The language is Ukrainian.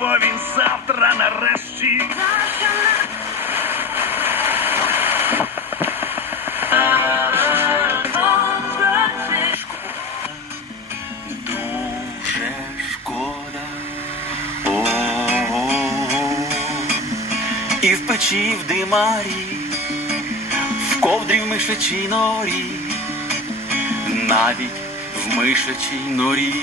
бо він завтра нарешті. Дуже шкода. О-о-о. І в печі, в димарі, в ковдрі в мишачій норі, навіть в мишачій норі.